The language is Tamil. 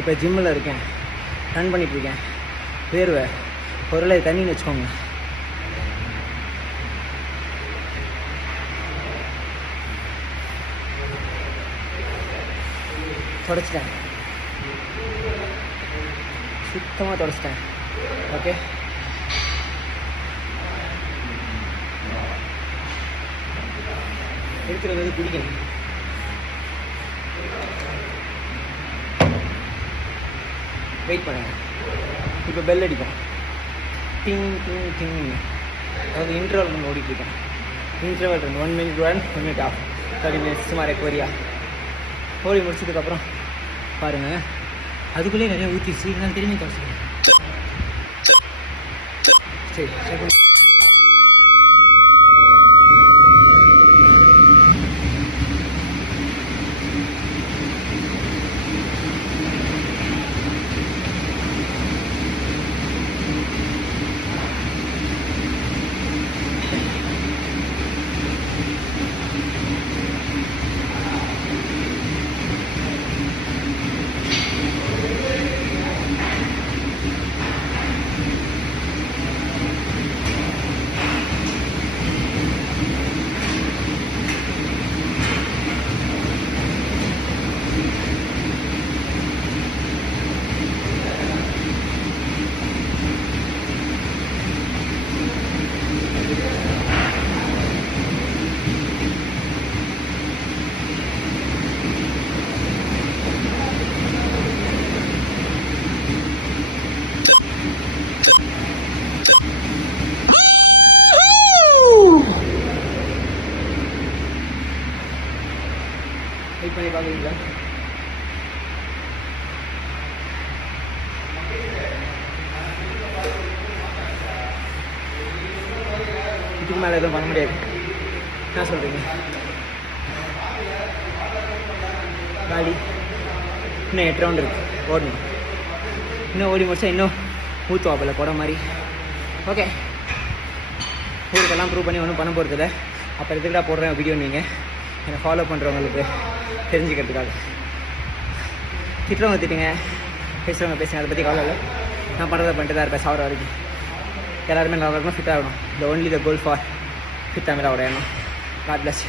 இப்போ ஜிம்மில் இருக்கேன், ரன் பண்ணிகிட்ருக்கேன், வேர்வை பொருளை தண்ணின்னு வச்சுக்கோங்க. தொடச்சிட்டேன், சுத்தமாக தொடச்சிட்டேன். ஓகே, இருக்கிறது வந்து குடிக்கணும். வெயிட் பண்ணுங்க, இப்போ பெல் அடிக்கும், டிங் டிங் டிங். அதாவது இன்டர்வல் ஒன்று ஓடிட்டுருக்கேன். Interval 1 minute run 1 minute off 30 minutes சுமார் ரெக்கவரியா ஓடி முடிச்சதுக்கப்புறம் பாருங்கள், அதுக்குள்ளே நிறையா ஊற்றிச்சு. இருந்தாலும் திரும்பி தொடச்சிக்கிறேன். சரி, வெயிட் பண்ணி பார்க்குறீங்களா? இதுக்கு மேலே எதுவும் பண்ண முடியாது. என்ன சொல்கிறீங்க? காலி. இன்னும் 8 ரவுண்ட் இருக்குது, ஓடணும். இன்னும் ஓடி முடிச்சா இன்னும் ஊற்றுவாப்பில்ல குடம் மாதிரி. ஓகே, ஊருக்கெல்லாம் ப்ரூவ் பண்ணி ஒன்றும் பண்ண போகிறதில்ல. அப்போ எதுக்கடா போடுறேன் வீடியோ நீங்கள் என்னை ஃபாலோ பண்ணுறவங்களுக்கு தெரிஞ்சுக்கிறதுக்காக. திட்டுறவங்க திட்டுங்க, பேசுகிறவங்க பேசுங்க, அதை பற்றி கவலை இல்லை. நான் பண்ணுறதை பண்ணிட்டு தான் இருப்பேன் சாவர வரைக்கும். எல்லாருமே நல்லா இருக்கணும், ஃபிட்டாக இருக்கணும். The only the goal for fit தமிழாவோட எண்ணம். God plus.